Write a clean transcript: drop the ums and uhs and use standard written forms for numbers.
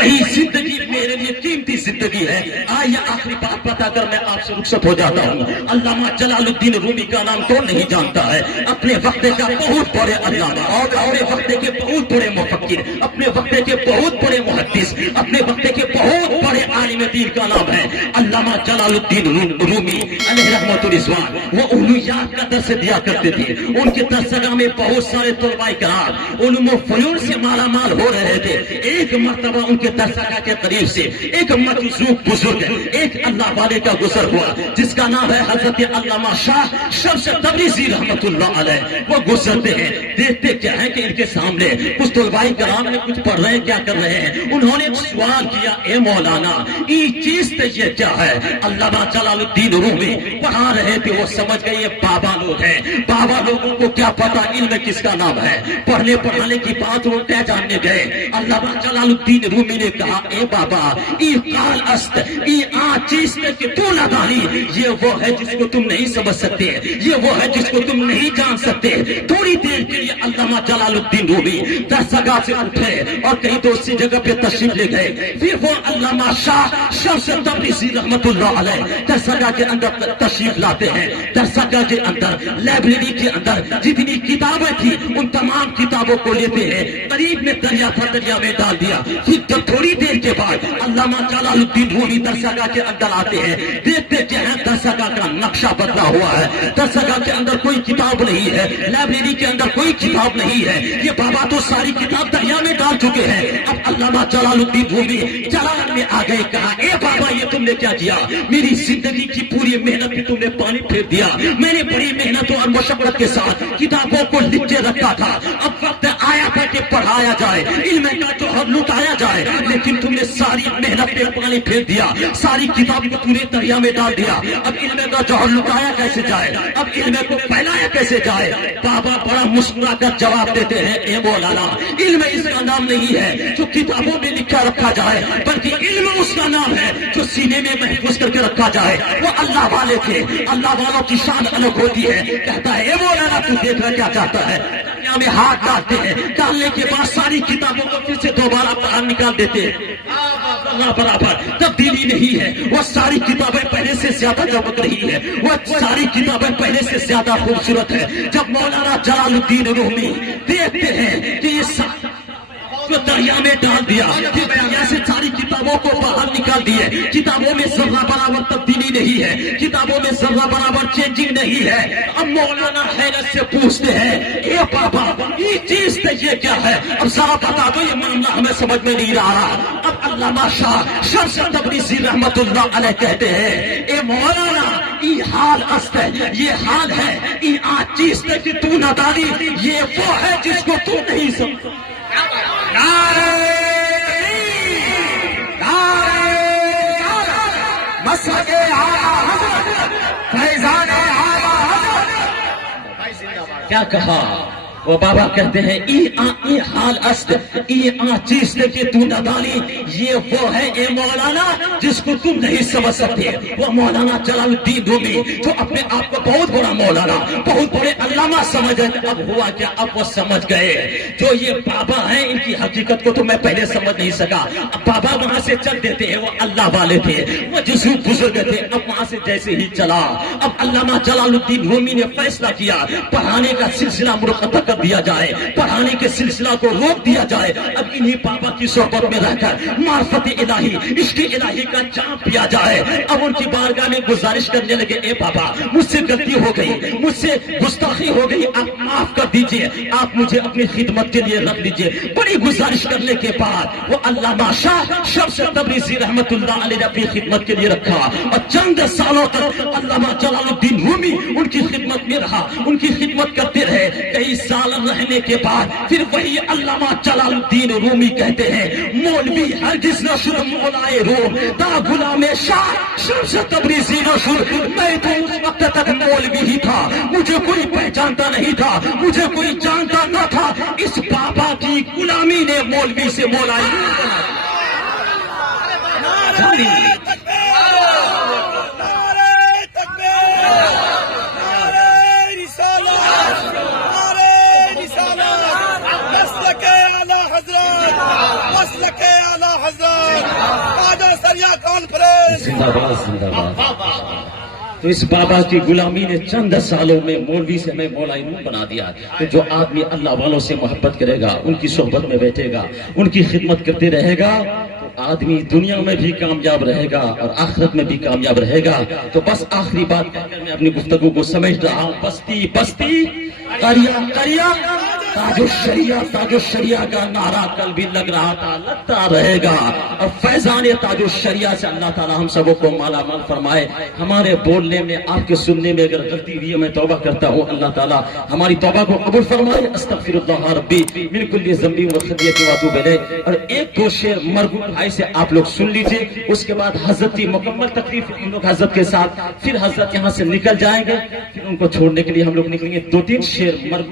وہی زندگی میرے لیے قیمتی زندگی ہے. آئیے آخری بات بتا کر میں آپ سے رخصت ہو جاتا ہوں. علامہ جلال الدین رومی کا نام کون نہیں جانتا ہے؟ اپنے وقت کا بہت بڑے علامہ اور اپنے وقت کے بہت بڑے مفکر، اپنے وقت کے بہت بڑے محدث، اپنے وقت کے بہت بڑے عالم دین کا نام ہے علامہ جلال الدین رومی علیہ رحمۃ الرضوان. وہ علویات کا درس دیا کرتے تھے. ان کے درسگاہ میں بہت سارے طلباء کرام علوم و فنون سے مالا مال ہو رہے تھے. ایک مرتبہ ان کے درسگاہ کے قریب سے ایک مجذوب بزرگ، ایک اللہ والے کا گزر ہوا جس کا نام ہے حضرت علامہ شاہ شمس تبریزی رحمۃ اللہ علیہ. وہ گزرتے ہیں، دیکھتے کیا ہے کہ ان کے سامنے کچھ طلباء کرام نے کچھ پڑھ رہے ہیں، کیا کر رہے ہیں. انہوں نے سوال کیا، اے مولانا یہ چیز تو یہ کیا ہے؟ علامہ جلال الدین رومی پڑھا رہے تھے. وہ سمجھ گئے یہ بابا لوگ ہیں، بابا لوگوں کو کیا پتا علم کس کا نام ہے. پڑھنے پڑھانے کی بات وہ کیا جاننے گئے. علامہ جلال الدین رومی نے کہا، اے بابا ای قال است ای آ چیز کہ تو نہ دانی، یہ وہ ہے جس کو تم نہیں سمجھ سکتے، یہ وہ ہے جس کو تم نہیں جان سکتے. تھوڑی دیر کے لیے علامہ جلال الدین رومی درسگاہ سے اٹھے اور کہیں دوسری جگہ پہ تشریف لے گئے. پھر وہ علامہ شاہ شمس تبریزی رحمۃ اللہ علیہ درسگاہ کے اندر تشریف لاتے ہیں. درسگاہ کے اندر لائبریری کے اندر جتنی کتابیں تھی ان تمام کتابوں کو لیتے ہیں. قریب میں دریا تھا، دریا میں ڈال دیا. پھر تھوڑی دیر کے بعد علامہ جلال الدین رومی درسگاہ کے اندر آتے ہیں. دیکھتے کہ درسگاہ کا نقشہ بدلا ہوا ہے. درسگاہ کے اندر کوئی کتاب نہیں ہے، لائبریری کے اندر کوئی کتاب نہیں ہے. یہ بابا تو ساری کتاب دریا میں ڈال چکے ہیں. اب علامہ جلال الدین رومی جلال میں آ گئے. کہا، اے بابا یہ تم نے کیا کیا؟ میری زندگی کی پوری محنت پہ تم نے پانی پھیر دیا. میں نے بڑی محنت اور مشقت کے ساتھ کتابوں کو لکھ کے رکھا تھا. اب وقت آیا تھا کہ پڑھایا جائے، علم کا جوہر لٹایا جائے، لیکن تم نے ساری محنت پہ پانی پھیر دیا، ساری کتاب کو تم نے دریا میں ڈال دیا. اب علم کا جوہر لٹایا کیسے جائے؟ اب علم کو پھیلایا کیسے جائے؟ بابا بڑا مسکرا کر جواب دیتے ہیں، اے مولانا علم اس کا نام نہیں ہے جو کتابوں میں لکھا رکھا جائے، بلکہ علم اس کا نام ہے جو سینے میں محفوظ کر کے رکھا جائے. وہ اللہ والے تھے، اللہ والوں کی شان الگ ہوتی ہے. کہتا ہے، اے مولانا تو دیکھ رہا کیا چاہتا ہے؟ دریا میں ہاتھ ڈالتے ہیں، ڈالنے کے بعد ساری کتابوں کو پھر سے دوبارہ باہر نکال دیتے ہیں. برابر تبدیلی نہیں ہے. وہ ساری کتابیں پہلے سے زیادہ چمک رہی ہے، وہ ساری کتابیں پہلے سے زیادہ خوبصورت ہے. جب مولانا جلال الدین رومی دیکھتے ہیں کہ یہ دریا میں ڈال دیا، پھر دریا سے ساری کتابوں کو باہر نکال دیے. کتابوں میں ذرہ برابر تبدیلی نہیں ہے، کتابوں میں ذرہ برابر چینجنگ نہیں ہے. اب مولانا حیرت سے پوچھتے ہیں، اے بابا یہ چیز تو یہ کیا ہے؟ اب ذرا بتا دو، یہ معاملہ ہمیں سمجھ میں نہیں آ رہا. اب علامہ شاہ شمس تبریزی رحمۃ اللہ علیہ کہتے ہیں، اے مولانا یہ حال است ہے، یہ حال ہے، یہ آج چیز کہ تو نہ دانی، یہ وہ ہے جس کو تو نہیں سمجھ. کیا کہا؟ وہ بابا کہتے ہیں، ای حال است ای آ چیز کہ تو نہ دانی، یہ وہ ہے اے مولانا جس کو تم نہیں سمجھ سکتے. وہ مولانا جلال الدین رومی جو اپنے آپ کو بہت بڑا مولانا، بہت بڑے علامہ سمجھ رہے تھے. اب ہوا کیا؟ اب وہ سمجھ گئے جو یہ بابا ہیں ان کی حقیقت کو تو میں پہلے سمجھ نہیں سکا. اب بابا وہاں سے چل دیتے ہیں، وہ اللہ والے تھے، وہ جزو بزرگ تھے. اب وہاں سے جیسے ہی چلا، اب علامہ جلال الدین رومی نے فیصلہ کیا پڑھانے کا سلسلہ منعقد کر دیا جائے، پڑھانے کے سلسلہ کو روک دیا جائے. اب انہی بابا کی صحبت میں رہ کر معرفت الہی، عشق الہی کا جام پیا جائے. اب ان کی بارگاہ میں گزارش کرنے لگے، اے بابا مجھ سے غلطی ہو گئی، مجھ سے گستاخی ہو گئی، آپ معاف کر دیجئے، آپ مجھے اپنی خدمت کے لیے رکھ لیجئے. بڑی گزارش کرنے کے بعد وہ علامہ شاہ شمس تبریزی رحمۃ اللہ علیہ نے اپنی خدمت کے لیے رکھا اور چند سالوں تک علامہ جلال الدین رومی ان کی خدمت میں رہا، ان کی خدمت کرتے رہے. کئی سال رہنے کے بعد پھر وہی علامہ جلال الدین رومی کہتے ہیں، مولوی ہرگز نہ شر مولائے روم تا غلام شاہ شمس تبریزی نہ شر. میں تو اس وقت تک مولوی ہی تھا، مجھے کوئی پہچانتا نہیں تھا، مجھے کوئی جانتا نہ تھا. اس بابا کی غلامی نے مولوی سے مولائی حضرت خواجہ سریا کانفرنس زندہ باد زندہ باد۔ تو اس بابا کی غلامی نے چند سالوں میں مولوی سے ہمیں مولا امام بنا دیا۔ تو جو آدمی اللہ والوں سے محبت کرے گا، ان کی صحبت میں بیٹھے گا، ان کی خدمت کرتے رہے گا، تو آدمی دنیا میں بھی کامیاب رہے گا اور آخرت میں بھی کامیاب رہے گا۔ تو بس آخری بات کہہ کر میں اپنی گفتگو کو سمجھ رہا ہوں، بستی بستی قریہ قریہ، تاج الشریعہ کا نعرہ کل بھی لگ رہا تھا، لگتا رہے گا۔ اور فیضان تاج الشریعہ سے اللہ تعالی ہم سبوں کو مالا مال فرمائے۔ ہمارے بولنے میں، آپ کے سننے میں اگر غلطی ہوئی ہے، میں توبہ کرتا ہوں، اللہ تعالی ہماری توبہ کو قبول فرمائے۔ استغفر اللہ ربی من کل ذنب و خطیئۃ واتوب الیہ۔ اور ایک دو شعر مرحوم بھائی سے آپ لوگ سن لیجئے، اس کے بعد حضرت کی مکمل تقریر ہم لوگ حضرت کے ساتھ، پھر حضرت یہاں سے نکل جائیں گے، پھر ان کو چھوڑنے کے لیے ہم لوگ نکلیں گے۔ دو تین شعر مرحوم